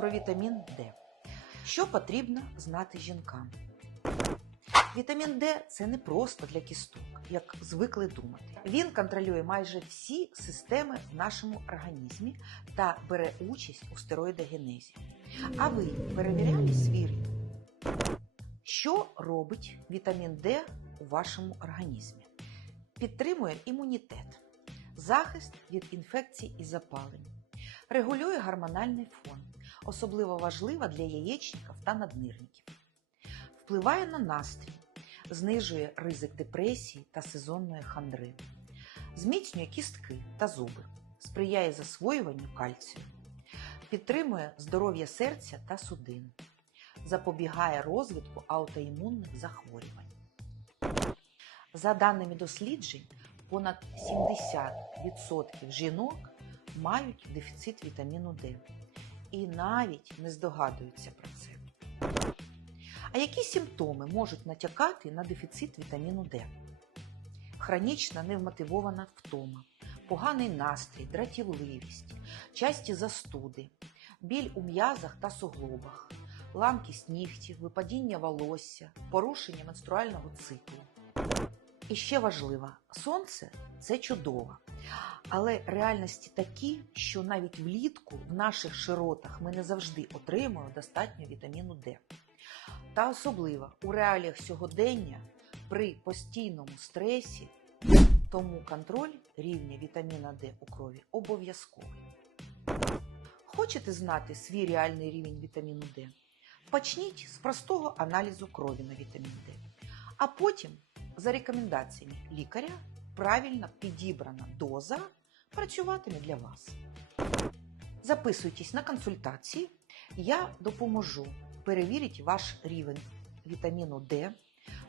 про вітамін Д. Що потрібно знати жінкам? Вітамін Д це не просто для кісток, як звикли думати. Він контролює майже всі системи в нашому організмі та бере участь у стероїдогенезі. А ви перевіряли свій? Що робить вітамін Д у вашому організмі? Підтримує імунітет, захист від інфекцій і запалень, регулює гормональний фон, особливо важлива для яєчників та наднирників, впливає на настрій, знижує ризик депресії та сезонної хандри, зміцнює кістки та зуби, сприяє засвоюванню кальцію, підтримує здоров'я серця та судин, запобігає розвитку аутоімунних захворювань. За даними досліджень, понад 70% жінок мають дефіцит вітаміну Д і навіть не здогадуються про це. А які симптоми можуть натякати на дефіцит вітаміну Д? Хронічна невмотивована втома, поганий настрій, дратівливість, часті застуди, біль у м'язах та суглобах, ламкість нігтів, випадіння волосся, порушення менструального циклу. І ще важливо, сонце це чудово. Але реальності такі, що навіть влітку в наших широтах ми не завжди отримуємо достатньо вітаміну Д. Та особливо у реаліях сьогодення при постійному стресі, тому контроль рівня вітаміна Д у крові обов'язковий. Хочете знати свій реальний рівень вітаміну Д? Почніть з простого аналізу крові на вітамін Д, а потім, за рекомендаціями лікаря, правильно підібрана доза працюватиме для вас. Записуйтесь на консультації, я допоможу перевірити ваш рівень вітаміну Д,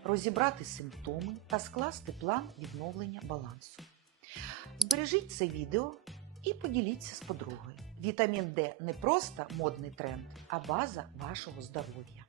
розібрати симптоми та скласти план відновлення балансу. Збережіть це відео і поділіться з подругою. Вітамін Д не просто модний тренд, а база вашого здоров'я.